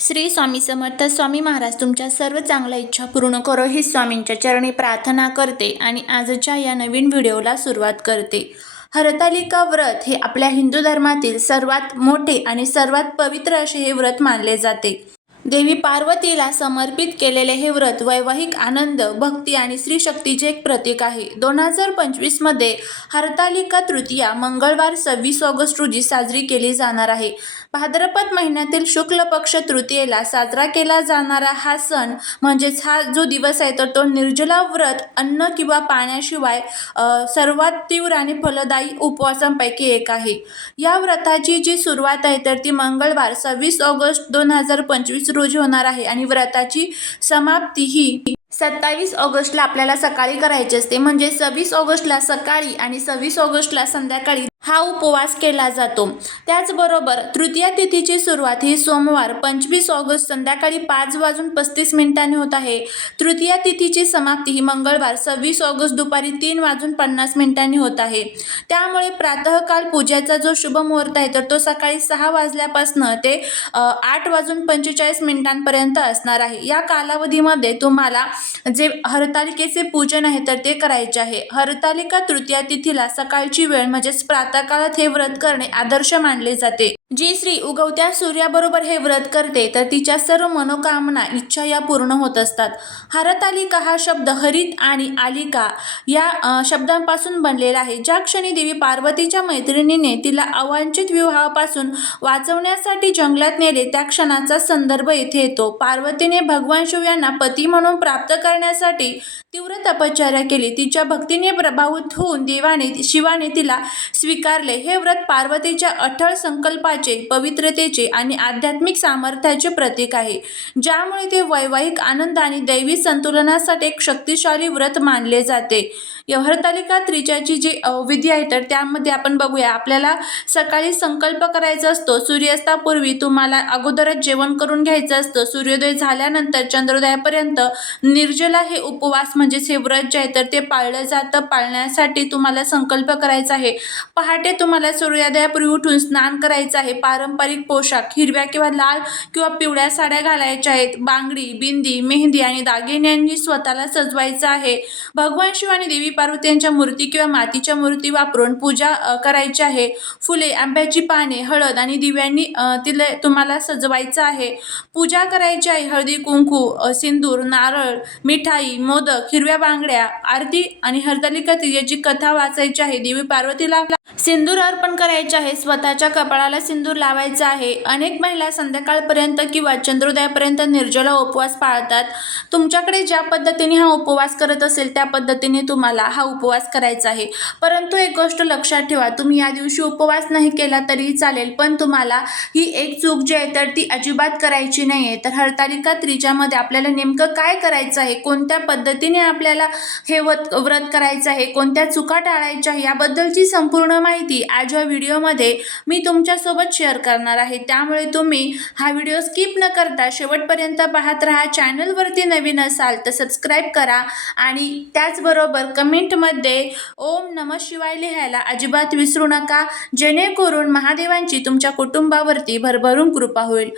श्री स्वामी समर्थ स्वामी महाराज तुमच्या सर्व चांगल्या इच्छा पूर्ण करो ही स्वामींच्या चरणी प्रार्थना करते आणि आजच्या या नवीन व्हिडिओला सुरुवात करते. हरतालिका व्रत हे आपल्या हिंदू धर्मातील सर्वात मोठे आणि सर्वात पवित्र असे हे व्रत मानले जाते. देवी पार्वतीला समर्पित केलेले हे व्रत वैवाहिक आनंद भक्ती आणि स्त्रीशक्तीचे एक प्रतीक आहे. दोन हजार पंचवीसमध्ये हरतालिका तृतीया मंगळवार सव्वीस ऑगस्ट रोजी साजरी केली जाणार आहे. भाद्रपद महिन्यातील शुक्ल पक्ष तृतीयेला साजरा केला जाणारा हा सण म्हणजेच हा जो दिवस आहे तर तो निर्जला व्रत अन्न किंवा पाण्याशिवाय सर्वात तीव्र आणि फलदायी उपवासांपैकी एक आहे. या व्रताची जी सुरुवात आहे तर ती मंगळवार सव्वीस ऑगस्ट दोन हजार पंचवीस रोजी होणार आहे आणि व्रताची समाप्ती ही सत्तावीस ऑगस्टला आपल्याला सकाळी करायची असते. म्हणजे सव्वीस ऑगस्टला सकाळी आणि सव्वीस ऑगस्टला संध्याकाळी हा उपवास केला जातो. त्याचबरोबर तृतीया तिथीची सुरुवात ही सोमवार पंचवीस ऑगस्ट संध्याकाळी पाच वाजून पस्तीस मिनिटांनी होत आहे. तृतीया तिथीची समाप्ती ही मंगळवार सव्वीस ऑगस्ट दुपारी तीन वाजून पन्नास मिनिटांनी होत आहे. त्यामुळे प्रातःकाल पूजेचा जो शुभ मुहूर्त आहे तर तो सकाळी सहा वाजल्यापासनं ते आठ वाजून पंचेचाळीस मिनिटांपर्यंत असणार आहे. या कालावधीमध्ये तुम्हाला जे हरतालिकेचे पूजन आहे तर ते करायचे आहे. हरतालिका तृतीया तिथीला सकाळची वेळ म्हणजेच प्रातःकाळात हे व्रत करणे आदर्श मानले जाते. जी स्त्री उगवत्या सूर्याबरोबर हे व्रत करते तर तिच्या सर्व मनोकामना इच्छा या पूर्ण होत असतात. हरतालिका हा शब्द हरित आणि आलिका या शब्दांपासून बनलेला आहे. ज्या क्षणी देवी पार्वतीच्या मैत्रिणीने तिला अवांछित विवाहापासून वाचवण्यासाठी जंगलात नेले त्या क्षणाचा संदर्भ येथे येतो. पार्वतीने भगवान शिव यांना पती म्हणून प्राप्त करण्यासाठी तीव्र तपश्चर्या केली. तिच्या भक्तीने प्रभावित होऊन देवाने शिवाने तिला स्वीकारले. हे व्रत पार्वतीच्या अठळ संकल्पाचे पवित्रतेचे आणि आध्यात्मिक सामर्थ्याचे प्रतीक आहे. ज्यामुळे ते वैवाहिक आनंद आणि दैवी संतुलनासाठी एक शक्तिशाली व्रत मानले जाते. व्यवहारतालिका त्रिजाची जी विधी आहे तर त्यामध्ये आपण बघूया. आपल्याला सकाळी संकल्प करायचा असतो. सूर्यास्तापूर्वी तुम्हाला अगोदरच जेवण करून घ्यायचं असतं. सूर्योदय झाल्यानंतर चंद्रोदयापर्यंत निर्जला हे उपवास म्हणजेच हे व्रत जे आहे तर ते पाळलं जातं. पाळण्यासाठी तुम्हाला संकल्प करायचा आहे. पहाटे तुम्हाला सूर्योदयापूर्वी उठून स्नान करायचं आहे. पारंपरिक पोशाख हिरव्या किंवा लाल किंवा पिवळ्या साड्या घालायच्या आहेत. बांगडी बिंदी मेहंदी आणि दागिन्यांनी स्वतःला सजवायचं आहे. भगवान शिव आणि देवी पार्वती यांच्या मूर्ती किंवा मातीच्या मूर्ती वापरून पूजा करायची आहे. फुले आंब्याची पाने हळद आणि दिव्यांनी तिला तुम्हाला सजवायचं आहे. पूजा करायची आहे. हळदी कुंकू सिंदूर नारळ मिठाई मोदक हिरव्या बांगड्या आरती आणि हरतालिका याची कथा वाचायची आहे. देवी पार्वतीला सिंदूर अर्पण करायचे आहे. स्वतःच्या कपाळाला सिंदूर लावायचा आहे. अनेक महिला संध्याकाळपर्यंत किंवा चंद्रोदयापर्यंत निर्जला उपवास पाळतात. तुमच्याकडे ज्या पद्धतीने हा उपवास करत असेल त्या पद्धतीने तुम्हाला हा उपवास करायचा आहे. परंतु एक गोष्ट लक्षात ठेवा तुम्ही या दिवशी उपवास नाही केला तरीही चालेल पण तुम्हाला ही एक चूक जी आहे तर ती अजिबात करायची नाही आहे तर हरतालिका त्रिजामध्ये आपल्याला नेमकं काय करायचं आहे? कोणत्या पद्धतीने आपल्याला हे व्रत व्रत करायचं आहे? कोणत्या चुका टाळायच्या आहे? याबद्दलची संपूर्ण माहिती आज या व्हिडिओमध्ये मी तुमच्यासोबत शेअर करणार आहे. त्यामुळे तुम्ही हा व्हिडिओ स्किप न करता शेवटपर्यंत पाहत राहा. चॅनलवरती नवीन असाल तर सबस्क्राईब करा आणि त्याचबरोबर कमेंटमध्ये ओम नम शिवाय लिहायला अजिबात विसरू नका. जेणेकरून महादेवांची तुमच्या कुटुंबावरती भरभरून कृपा होईल.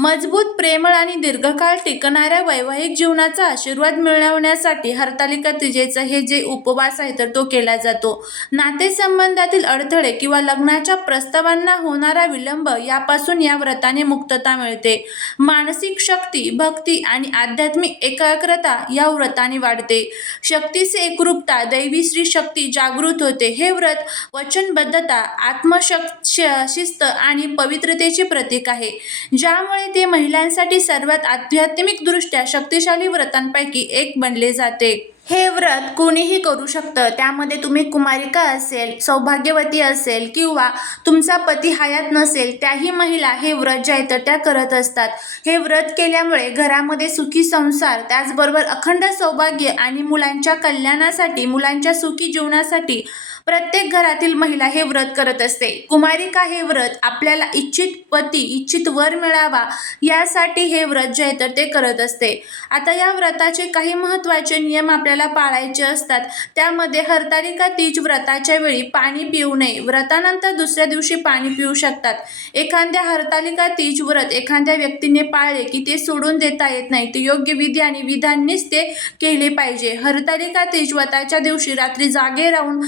मजबूत प्रेमळ आणि दीर्घकाळ टिकणाऱ्या वैवाहिक जीवनाचा आशीर्वाद मिळवण्यासाठी हरतालिका तिजेचं हे जे उपवास आहे तर तो केला जातो. नातेसंबंधातील अडथळे किंवा लग्नाच्या प्रस्तावांना होणारा विलंब यापासून या व्रताने मुक्तता मिळते. मानसिक शक्ती भक्ती आणि आध्यात्मिक एकाग्रता या व्रताने वाढते. शक्तीचे एकरूपता दैवी श्री शक्ती जागृत होते. हे व्रत वचनबद्धता आत्मशक् श- शिस्त आणि पवित्रतेचे प्रतीक आहे. ज्यामुळे ते महिलांसाठी सर्वात आध्यात्मिकदृष्ट्या शक्तिशाली व्रतांपैकी एक बनले जाते. हे व्रत कोणीही करू शकतं. त्यामध्ये तुम्ही कुमारिका असेल सौभाग्यवती असेल किंवा तुमचा पती हयात नसेल त्याही महिला हे व्रत जे आहे तर त्या करत असतात. हे व्रत केल्यामुळे घरामध्ये सुखी संसार त्याचबरोबर अखंड सौभाग्य आणि मुलांच्या कल्याणासाठी मुलांच्या सुखी जीवनासाठी प्रत्येक घरातील महिला हे व्रत करत असते. कुमारिका हे व्रत आपल्याला इच्छित पती इच्छित वर मिळावा यासाठी हे व्रत जे आहे तर ते करत असते. आता या व्रताचे काही महत्त्वाचे नियम आपल्याला पाळायचे असतात. त्यामध्ये हरतालिका तीज व्रताच्या वेळी पाणी पिऊ नये. व्रतानंतर दुसऱ्या दिवशी पाणी पिऊ शकतात. एखाद्या हरतालिका तीज व्रत एखाद्या व्यक्तीने पाळले की ते सोडून देता येत नाही. ते योग्य विधी आणि विधांनीच ते केले पाहिजे. हरतालिका तीज व्रताच्या दिवशी रात्री जागे राहून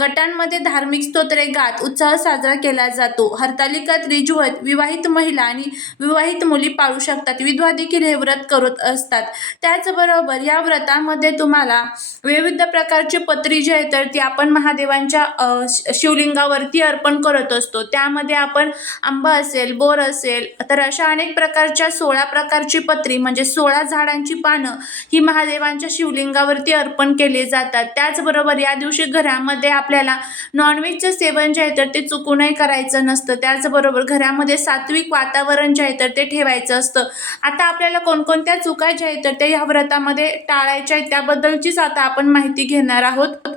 गटांमध्ये धार्मिक स्तोत्रे गात उत्साह साजरा केला जातो. हरतालिका तीज व्रत विवाहित महिला आणि विवाहित मुली पाळू शकतात विधवा देखील हे व्रत करत असतात. त्याचबरोबर या व्रतामध्ये तुम्हाला विविध प्रकारची पत्री जी आहे तर ती आपण महादेवांच्या शिवलिंगावरती अर्पण करत असतो. त्यामध्ये आपण आंबा असेल बोर असेल तर अशा अनेक प्रकारच्या सोळा प्रकारची पत्री म्हणजे सोळा झाडांची पानं ही महादेवांच्या शिवलिंगावरती अर्पण केली जातात. त्याचबरोबर या दिवशी घरामध्ये आपल्याला नॉनव्हेजचं सेवन जे आहे तर ते चुकूनही करायचं नसतं. त्याचबरोबर घरामध्ये सात्विक वातावरण जे आहे तर ते ठेवायचं असतं. आता आपल्याला कोणकोणत्या चुका ज्या आहेत तर त्या ह्या व्रतामध्ये टाळायच्या आहेत. त्याबद्दलचीच आता आपण माहिती घेणार आहोत.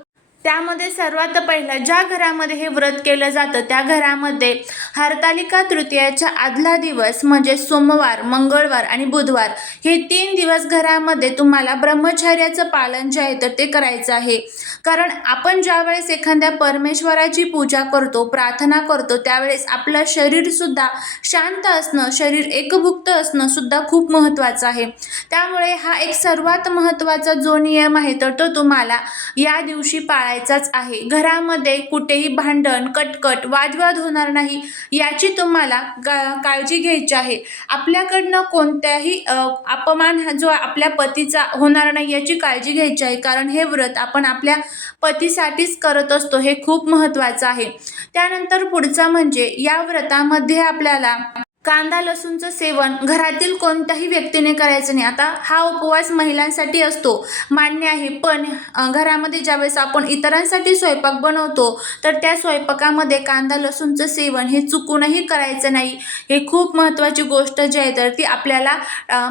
त्यामध्ये सर्वात पहिलं ज्या घरामध्ये हे व्रत केलं जातं त्या घरामध्ये हरतालिका तृतीयाच्या आदला दिवस म्हणजे सोमवार मंगळवार आणि बुधवार हे तीन दिवस घरामध्ये तुम्हाला ब्रह्मचर्याचं पालन जे आहे तर ते करायचं आहे. कारण आपण ज्यावेळेस एखाद्या परमेश्वराची पूजा करतो प्रार्थना करतो त्यावेळेस आपलं शरीरसुद्धा शांत असणं शरीर एकभुक्त असणं सुद्धा खूप महत्त्वाचं आहे. त्यामुळे हा एक सर्वात महत्त्वाचा जो नियम आहे तर तो तुम्हाला या दिवशी टाळायचाच आहे. घरामध्ये कुठेही भांडण कटकट वादविवाद होणार नाही याची तुम्हाला गा काळजी घ्यायची आहे. आपल्याकडनं कोणत्याही अपमान हा जो आपल्या पतीचा होणार नाही याची काळजी घ्यायची आहे. कारण हे व्रत आपण आपल्या पतीसाठीच करत असतो हे खूप महत्त्वाचं आहे. त्यानंतर पुढचं म्हणजे या व्रतामध्ये आपल्याला कांदा लसूणचं सेवन घरातील कोणत्याही व्यक्तीने करायचं नाही. आता हा उपवास महिलांसाठी असतो. मान्य आहे पण घरामध्ये ज्यावेळेस आपण इतरांसाठी स्वयंपाक बनवतो तर त्या स्वयंपाकामध्ये कांदा लसूणचं सेवन हे चुकूनही करायचं नाही. हे खूप महत्त्वाची गोष्ट जी आहे तर ती आपल्याला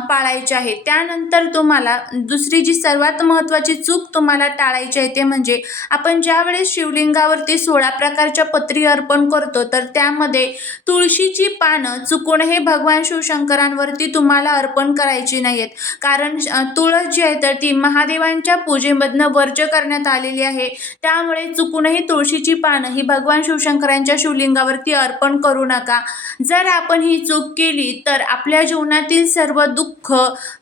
पाळायची आहे. त्यानंतर तुम्हाला दुसरी जी सर्वात महत्त्वाची चूक तुम्हाला टाळायची आहे ते म्हणजे आपण ज्यावेळेस शिवलिंगावरती सोळा प्रकारच्या पत्री अर्पण करतो तर त्यामध्ये तुळशीची पानं चुकून हे भगवान शिवशंकरांवरती तुम्हाला अर्पण करायची नाही आहेत कारण तुळस जी आहे तर ती महादेवांच्या पूजेमधनं वर्ज्य करण्यात आलेली आहे. त्यामुळे चुकूनही तुळशीची पानं ही भगवान शिवशंकरांच्या शिवलिंगावरती अर्पण करू नका. जर आपण ही चूक केली तर आपल्या जीवनातील सर्व दुःख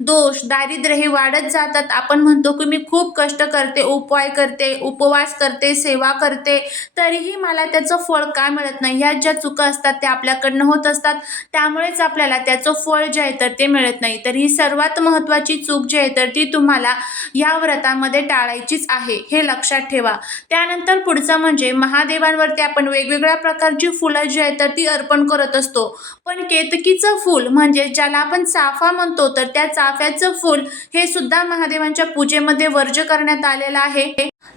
दोष दारिद्र्य हे वाढत जातात. आपण म्हणतो की मी खूप कष्ट करते उपाय करते उपवास करते सेवा करते. तरीही मला त्याचं फळ का मिळत नाही? ह्या ज्या चुका असतात त्या आपल्याकडनं होत असतात. त्यामुळेच आपल्याला त्याचं फळ जे आहे तर ते मिळत नाही. तर ही सर्वात महत्त्वाची चूक जी आहे तर ती तुम्हाला या व्रतामध्ये टाळायचीच आहे हे लक्षात ठेवा. त्यानंतर पुढचं म्हणजे महादेवांवरती आपण वेगवेगळ्या प्रकारची फुलं जी आहेत तर ती अर्पण करत असतो. पण केतकीचं फूल म्हणजे ज्याला आपण चाफा म्हणतो तर त्या चाफ्याचं फूल हे सुद्धा महादेवांच्या पूजेमध्ये वर्ज करण्यात आलेलं आहे.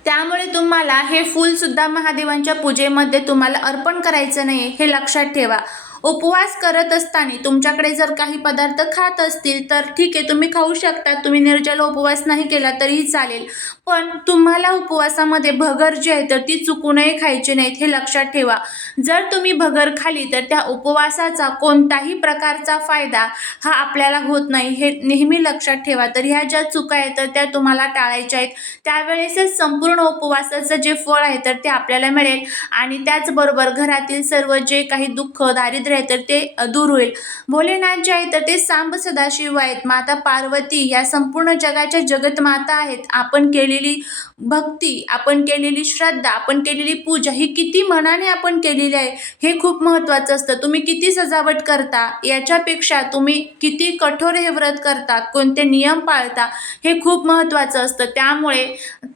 त्यामुळे तुम्हाला हे फूल सुद्धा महादेवांच्या पूजेमध्ये तुम्हाला अर्पण करायचं नाही हे लक्षात ठेवा. उपवास करत असताना तुमच्याकडे जर काही पदार्थ खात असतील तर ठीक आहे तुम्ही खाऊ शकता. तुम्ही निर्जल उपवास नाही केला तरीही चालेल. पण तुम्हाला उपवासामध्ये भगर जी आहे तर ती चुकूनही खायची नाहीत हे लक्षात ठेवा. जर तुम्ही भगर खाली तर त्या उपवासाचा कोणताही प्रकारचा फायदा हा आपल्याला होत नाही हे नेहमी लक्षात ठेवा. तर ह्या ज्या चुका आहेत तर त्या तुम्हाला टाळायच्या आहेत. त्यावेळेसच संपूर्ण उपवासाचं जे फळ आहे तर ते आपल्याला मिळेल. आणि त्याचबरोबर घरातील सर्व जे काही दुःख दारिद्र्य आहे तर ते दूर होईल. भोलेनाथ जे आहे तर ते सांब सदाशिव आहेत. माता पार्वती या संपूर्ण जगाच्या जगत माता आहेत. आपण केलेली भक्ती आपण केलेली श्रद्धा आपण केलेली पूजा ही किती मनाने आपण केलेली आहे हे खूप महत्त्वाचं असतं. तुम्ही किती सजावट करता याच्यापेक्षा तुम्ही किती कठोर हे व्रत करता कोणते नियम पाळता हे खूप महत्त्वाचं असतं. त्यामुळे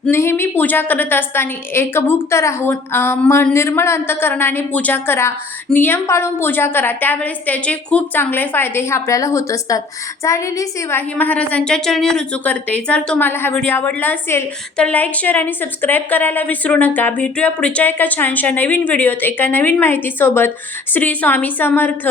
नेहमी पूजा करत असताना एकभुक्त राहून निर्मळ अंतकरणाने पूजा करा. नियम पाळून पूजा पूजा करा. त्यावेळेस त्याचे खूप चांगले फायदे हे आपल्याला होत असतात. झालेली सेवा ही महाराजांच्या चरणी रुजू करते. जर तुम्हाला हा व्हिडिओ आवडला असेल तर लाईक शेअर आणि सबस्क्राईब करायला विसरू नका. भेटूया पुढच्या एका छानशा नवीन व्हिडिओत एका नवीन माहितीसोबत. श्री स्वामी समर्थ.